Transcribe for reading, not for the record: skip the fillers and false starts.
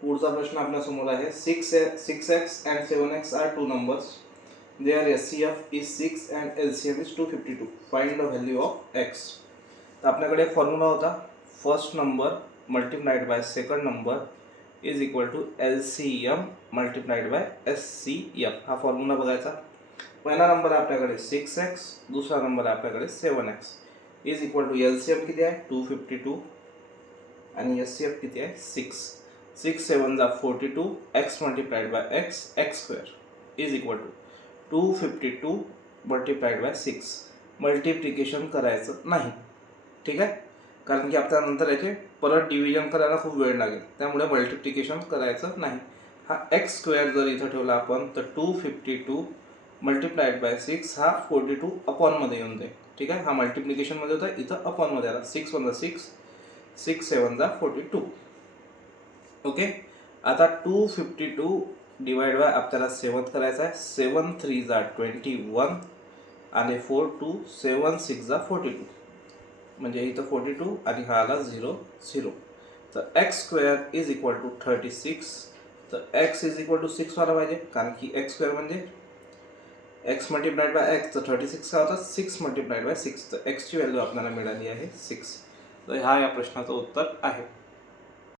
पुढचा प्रश्न आपल्या समोर आहे. 6x and 7x are two numbers. Their SCF is 6 and LCM is 252. Find the value of x. तर आपल्याकडे एक फॉर्म्युला होता. First number multiplied by second number is equal to LCM multiplied by SCF. हा formula बघायचा. पहिला number आहे आपल्याकडे 6x, दुसरा नंबर आहे आपल्याकडे 7x is equal to LCM किती आहे 252 आणि SCF किती आहे 6. 6 7 जा 42, x multiplied by x square is equal to 252 multiplied by 6. Multiplication करायचं नाही, ठीक आहे, कारण की आपल्या नंतर याचे परत डिव्हिजन करायला खूप वेळ लागेल, त्यामुळे मल्टिप्लिकेशन करायचं नाही. हा x स्क्वेअर जर इथं ठेवला आपण तर 252 मल्टिप्लाइड बाय 6 हा 42 अपॉनमध्ये येऊन जाईल, ठीक आहे. हा मल्टिप्लिकेशनमध्ये होता, इथं अपॉनमध्ये आला. 6 1 6, 6 7 जा 42. ओके. आता 252 डिवाइड बाय आपल्याला 7 करायचा आहे. 7 3 जा 21 आणि 4 2 7 6 जा 42, म्हणजे इथं 42 आणि हा आला 0 0. तर x square is equal to 36. तर x इज इक्वल टू 6 व्हायला पाहिजे, कारण की x स्क्वेअर म्हणजे x मल्टिप्लाइड बाय x. तर 36 काय होतं 6 मल्टिप्लाइड बाय 6. तर x ची व्हॅल्यू आपल्याला मिळाली आहे 6. तर हा या प्रश्नाचं उत्तर आहे.